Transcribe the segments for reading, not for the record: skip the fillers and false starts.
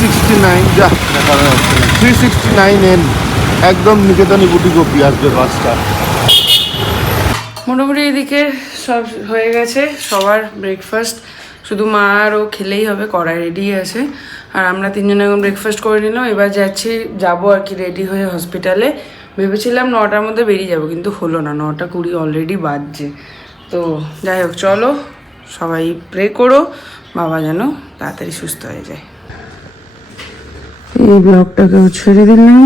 369 যা 369 N একদম নিকেতনী বুটি কপি আসবে বাসটা। মোটামুটি এদিকে সব হয়ে গেছে, সবার ব্রেকফাস্ট, শুধু মা আর ও খেলেই হবে, কড়াই রেডি আছে। আর আমরা তিনজনে এখন ব্রেকফাস্ট করে নিলাম, এবার যাবো আর কি রেডি হয়ে হসপিটালে। ভেবেছিলাম 9টার মধ্যে বেরিয়ে যাব, কিন্তু হলো না, 9:20 অলরেডি বাজছে। তো যাই হোক, চলো সবাই প্রে করো বাবা যেন তাড়াতাড়ি সুস্থ হয়ে যায়। এই ব্লগটাকেও ছেড়ে দিলাম।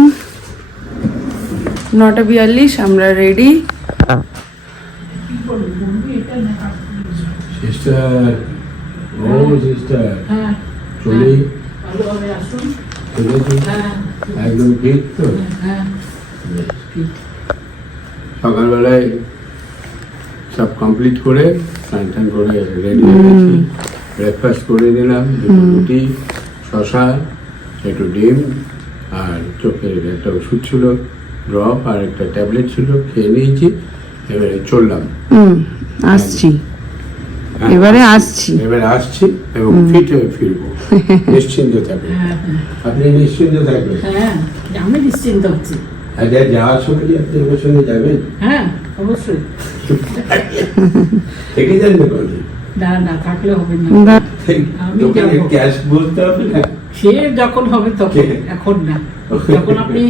9:42 আমরা রেডি। সিস্টার, ও সিস্টার, চলে একদম ঠিক তো। সকালবেলায় সব কমপ্লিট করে স্নান টান করে রেডি হয়ে গেছি। ব্রেকফাস্ট করে দিলাম, দুটো রুটি, শশা, একটু ডিম, আর চোখের একটা ওষুধ ছিল, ড্রপ, আর একটা ট্যাবলেট ছিল, খেয়ে নিয়েছি। এবারে চললাম, আসছি, এবারে আসছি এবং ফিট হয়ে ফিরবো। নিশ্চিন্ত থাকবেন, আপনি নিশ্চিন্ত থাকবেন। হ্যাঁ, আমি নিশ্চিন্ত হচ্ছি। আচ্ছা, যাওয়ার সময় কি আপনি আমার সঙ্গে যাবেন? হ্যাঁ, অবশ্যই। থেকে যান না, না না, থাকলে হবে না। আমি দোকানে ক্যাশ বলতে হবে না, সে যখন হবে তখন, এখন না। যখন আপনি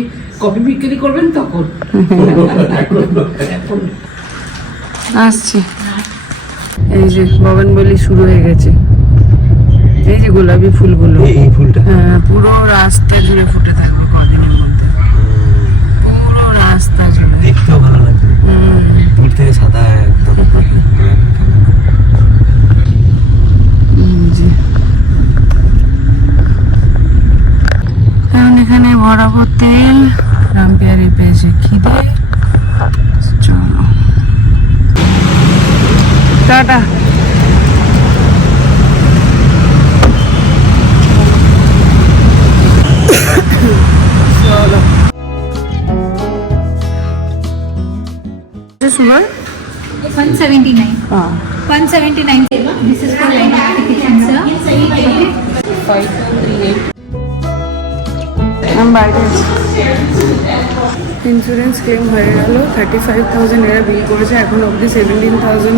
কফি বিক্রি করবেন তখন। এখন আসছি। এই যে ভবন বলি শুরু হয়ে গেছে, এই যে গোলাপি ফুলগুলো, এই ফুলটা হ্যাঁ পুরো রাস্তা জুড়ে ফুটে থাকবে কদিনের মধ্যে, পুরো রাস্তা জুড়ে। দেখতেও ভালো লাগবে, দূর থেকে সাদা একদম। কারণ এখানে ভরাবো তেল, রামপিয়ারি পেয়েছে খিদে। চলো টাটা। চলো sugar 179. 179. This is for line application, sir. Insurance claim হয়ে গেল, 35,000 এরা বিল করেছে, এখন অবধি 17,000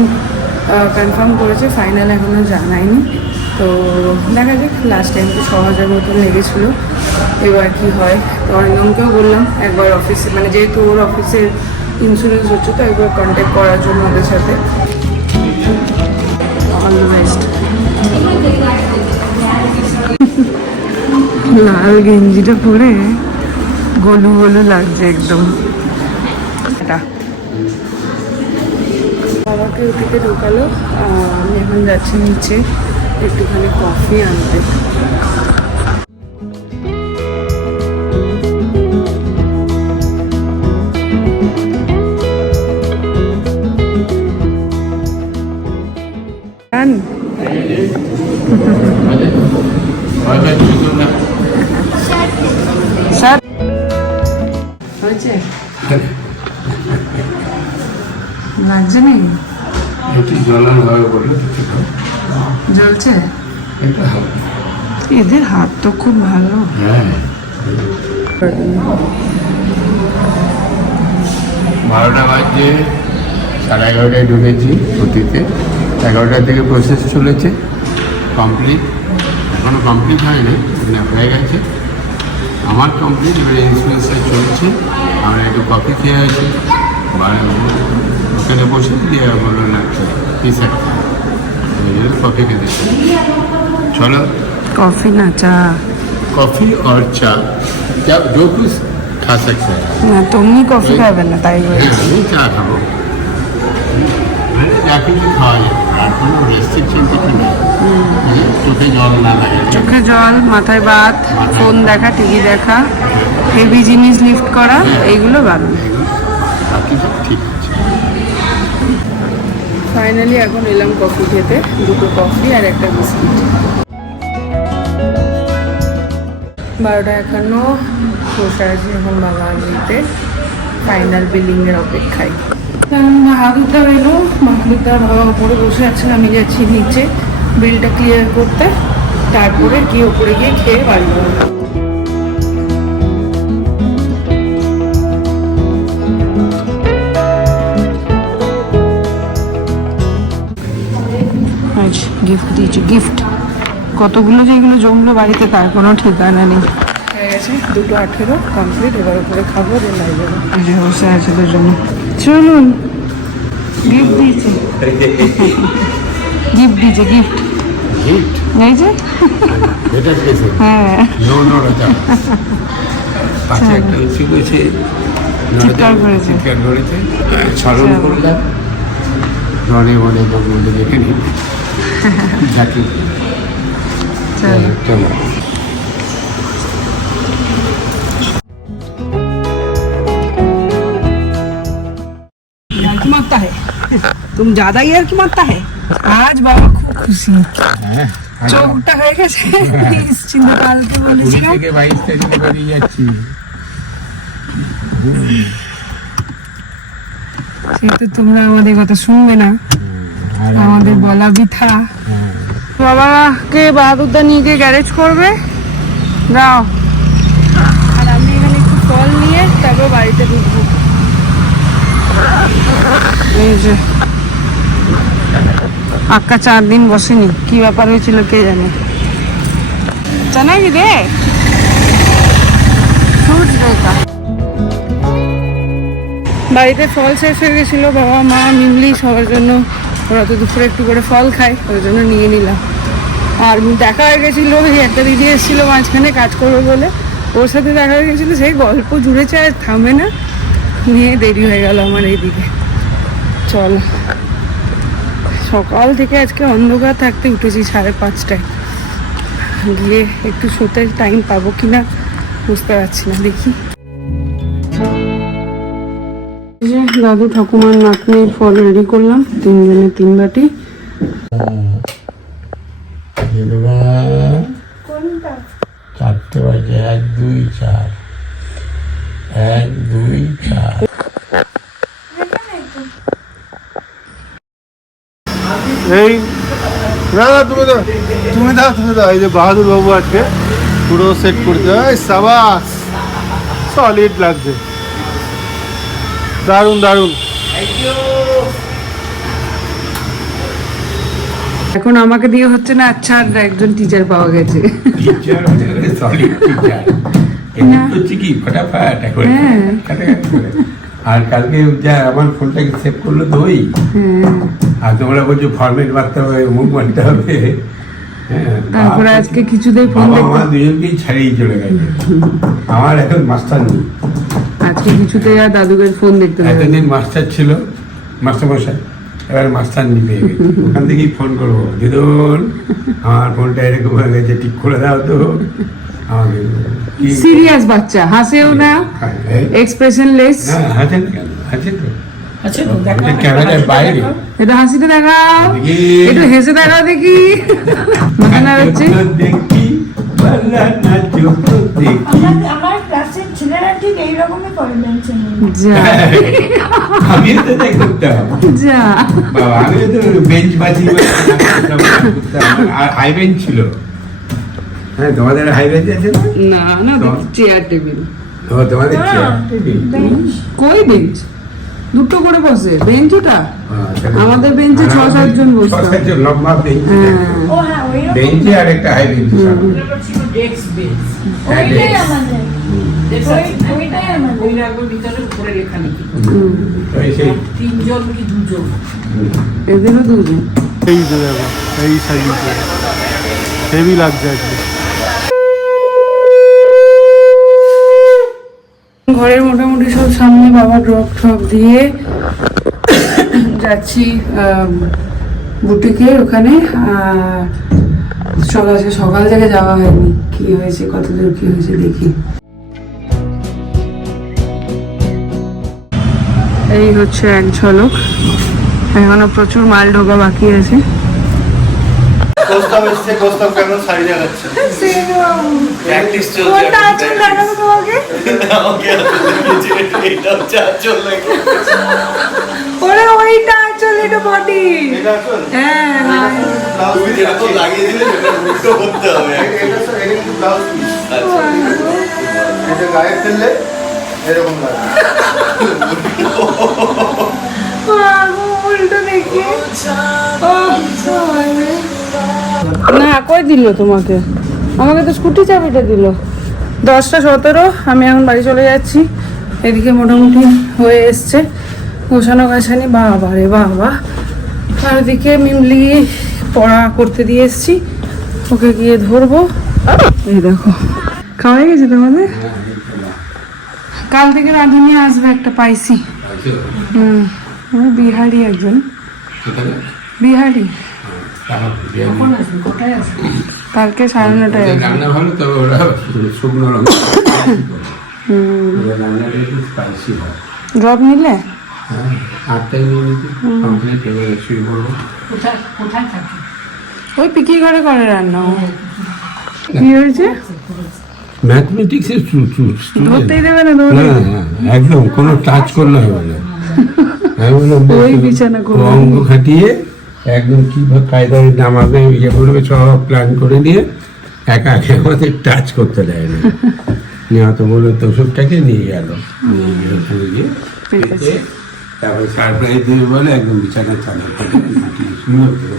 কনফার্ম করেছে, ফাইনাল এখনও জানায়নি। তো দেখা যাক, লাস্ট টাইম তো 6,000 মতন লেগেছিলো, এবার কি হয়। তো অরিন্দমকেও বললাম একবার অফিসে, মানে যেহেতু ওর অফিসের ইন্স্যুরেন্স হচ্ছে, তো একবার কন্ট্যাক্ট করার জন্য ওদের সাথে। All the best. লাল গেঞ্জিটা পরে গলু গলু লাগছে একদম। বাবাকে ওদিকে ঢোকালো, আমি এখন যাচ্ছি নিচে একটুখানি কফি আনতে। স্যার হয়েছে, লাগছে নি, একটু জ্বলানো হবে বললো, জ্বলছে। একটা হবে। এদের হাত তো খুব ভালো। হ্যাঁ, 12টা বাজে, 11:30টায় ঢুকেছি অতীতে, 11টা থেকে প্রসেস চলেছে, কমপ্লিট এখনো কমপ্লিট হয়নি, মানে হয়ে গেছে আমার কমপ্লিট। এবারে ইন্স্যুরেন্সটা চলছে, আমরা একটু কফি খেয়ে আছি, ওখানে বসে দিয়ে বললো না পিস একটা, কফি খেতে। চলো, কফি না চা? कॉफी और चाय, क्या जो कुछ खा सकते हैं। না তুমি কফি খাবে না তাই বলছি। আমি চা খাবো, যা কিছু খাওয়া যায়, আর কোনো রেস্ট্রিকশন কিছু নেই। চোখে জল না লাগে, চোখে জল, মাথায় বাত, ফোন দেখা, টিভি দেখা, হেভি জিনিস লিফট করা, এইগুলো বারণ। বাকি সব ঠিক আছে। ফাইনালি এখন এলাম কফি খেতে, দুটো কফি আর একটা বিস্কিট। 12:51 বসে আছি এখন বাবা দিতে, ফাইনাল বিলিংয়ের অপেক্ষায়। বাহাদুরদা এলো, বাহাদুরদার বাবা উপরে বসে আছেন, আমি যাচ্ছি নিচে বিলটা ক্লিয়ার করতে। তারপরে গিয়ে ওপরে গিয়ে খেয়ে বাড়ি যাবো। গিফট দিয়েছি, গিফট কতগুলো যেগুলো জমলো বাড়িতে তার কোনো ঠিকানা নেই। হয়ে গেছে 2:18 কমপ্লিট, এবার উপরে খাবো দেন বাড়ি যাবো। বসে আছে তোর জন্য, চলুন। গিফট দিয়েছে, গিফট দিয়েছে, গিফট এই যে হ্যাঁ পাশে একটা উঁচু করেছে, চিৎকার করেছে। চিৎকার করেছে, স্মরণ করলাম রনে বনে জঙ্গলে যেখানে যাকে চলো। यार्की मारता है तुम, ज्यादा ही यार्की मारता है। आज बाबा খুব খুশি, চোখটা হয়ে গেছে। নিশ্চিন্ত কালকে বলেছিলাম 20 থেকে 22 তারিখে বেরিয়ে যাচ্ছি। সেহেতু তোমরা আমাদের কথা শুনবে না, আমাদের বলা বৃথা। বাবাকে বাহাদুরদা নিয়ে গিয়ে গ্যারেজ করবে, যাও। আর আমি এখানে একটু ফল নিয়ে তারপর বাড়িতে ঢুকবো। এই যে আক্কা 4 দিন বসেনি, কি ব্যাপার হয়েছিল কে জানে। জানাই রে ফ্রুটস দেখা। বাড়িতে ফল শেষ হয়ে গেছিল, বাবা মা মিমলি সবার জন্য, ওরা তো দুপুরে একটু করে ফল খায়, ওই জন্য নিয়ে নিলাম। আর দেখা হয়ে গেছিলো, এই একটা দিদি এসেছিলো মাঝখানে কাজ করবে বলে, ওর সাথে দেখা হয়ে গেছিলো, সেই গল্প জুড়েছে আর থামে না, নিয়ে দেরি হয়ে গেল আমার এইদিকে। চলো, সকাল থেকে আজকে অন্ধকার থাকতে উঠেছি 5:30টায়, গিয়ে একটু শুতে টাইম পাবো কিনা বুঝতে পারছি না, দেখি। দাদু ঠাকুমার নাতনির ফল রেডি করলাম, 3 জনে 3 বাটি। চারটে বাজে, 1 2 4, 1 2 4। এই না না, তুমি দাও, তুমি দাও, তুমি দাও। এই যে বাহাদুর বাবু আজকে পুরো সেট করতে হয়, সাবাস, সলিড লাগছে, দারুণ দারুণ। এখন আমাকে দিয়ে হচ্ছে না, আচ্ছা একজন টিচার পাওয়া গেছে। টিচার সলিড টিচার হচ্ছে কি ফটাফট এখন কাটাকাটি করে। আর কালকে যা আমার ফোনটাকে সেভ করলো তো ওই, আর তোমরা বলছো ফরম্যাট মারতে হবে, মুখ মারতে হবে। তারপরে আজকে কিছুতেই ফোন বাবা দেখতে, মা দুজনকেই ছাড়িয়ে চলে গেছে। আমার এখন মাস্টার নেই, আজকে কিছুতেই আর দাদুকে ফোন দেখতে হবে। এতদিন মাস্টার ছিল, মাস্টারমশাই, এবার মাস্টার নি পেয়ে গেছে। ওখান থেকেই ফোন করবো, দিদুন আমার ফোনটা এরকম হয়ে গেছে, ঠিক করে দাও তো আমাকে। সিরিয়াস বাচ্চা, হাসেও না, এক্সপ্রেশন লেস। না হাসে না কেন, হাসে তো, আচ্ছা তো দেখো এটা ক্যামেরার বাইরে। এটা হাসিতে দেখাও, দেখি। একটু হেসে দেখাও দেখি। মাথা নাড়াচ্ছে। দেখি বাংলা নাচো দেখি। আমার ক্লাসের ছেলেরা ঠিক এইরকমই করে ডান্স। যা আমি তো তাই করতাম যা, বাবা, আমি তো বেঞ্চ বাজি আর হাই বেঞ্চ ছিল। হ্যাঁ, তোমাদের হাই বেঞ্চ আছে না? না না, চেয়ার টেবিল। ও, তোমাদের চেয়ার টেবিল। কই বেঞ্চ, দুটো করে বসে বেঞ্চ। ওটা আমাদের বেঞ্চে 6-7 জন বসতো। 6-7 জন লম্বা বেঞ্চ, ও হ্যাঁ, ওই বেঞ্চে আর একটা হাই বেঞ্চ। ছিল ডেস্ক বেঞ্চ, ওইটাই আমাদের, ডেস্ক আছে না? ওইটাই আমাদের। ওই রাখবো ভিতরে, উপরে এখানে কি সেই 3 জন কি 2 জন? এদেরও 2 জন। এই যে দেখো, এই সাইজে হেভি লাগছে আজকে। ঘরের মোটামুটি সব সামনে বাবা ড্রপ ট্রপ দিয়ে যাচ্ছি বুটিকে, ওখানে সকাল থেকে যাওয়া হয়নি, কি হয়েছে কতদূর কি হয়েছে দেখি। এই হচ্ছে এক ঝলক, এখনো প্রচুর মাল ঢোকা বাকি আছে। কোস্তাব এসছে, কোস্তাব কেন শাড়ি দেখাচ্ছে? প্র্যাকটিস কোনটা আঁচল দেখাবো তোমাকে? এটা হচ্ছে আচল নাকি? ওরে ওইটা অ্যাকচুয়ালি এটা বডি। এটা আসল হ্যাঁ তুমি যেটা লাগিয়ে দিলে সেটা উল্টো করতে হবে এটা স্যার এটা কিন্তু ব্লাউজ পিস এটা গায়ে ফেললে এরকম লাগে উল্টো দেখি না কই দিল তোমাকে? আমাকে তো স্কুটি চাবিটা দিল। 10:17 আমি এখন বাড়ি চলে যাচ্ছি। এদিকে মোটামুটি হয়ে এসছে গোছানো গাছানি, বাবা রে বাবা। আর এদিকে মিমলি পড়া করতে দিয়ে এসছি, ওকে গিয়ে ধরবো। এই দেখো খাওয়া হয়ে গেছে তোমাদের? কাল থেকে রাঁধুনি আসবে একটা পাইছি। বিহারি একজন, বিহারি। কখন আসবে, কোথায় আসবে? কালকে 9:30টায় আসবে। রান্না ভালো, তবে ওরা শুকনো রঙ রান্নাটা একটু স্পাইসি হয়। ড্রপ নিলে? হ্যাঁ, 8টায় নিয়ে নিচ্ছি কমপ্লিট, এবার শুয়ে পড়বো। কোথায় কোথায় থাকে? ওই পিকি ঘরে করে রান্না। ও কি হয়েছে? ম্যাথমেটিক্সের ধরতেই দেবে না, ধরে একদম কোনো টাচ করলে হবে না। ওই বিছানা করবে। অঙ্গ খাটিয়ে একদম কিভাবে কায়দায় নামাবে ইয়ে করবে সব প্ল্যান করে নিয়ে একা একা আমাদের টাচ করতে দেয় না। নিয়ে তো বলে তো ওষুধটাকে নিয়ে গেল, নিয়ে গিয়ে ওখানে গিয়ে পেতে, তারপরে সারপ্রাইজ দেবে বলে একদম বিছানা চালাতে সুন্দর করে।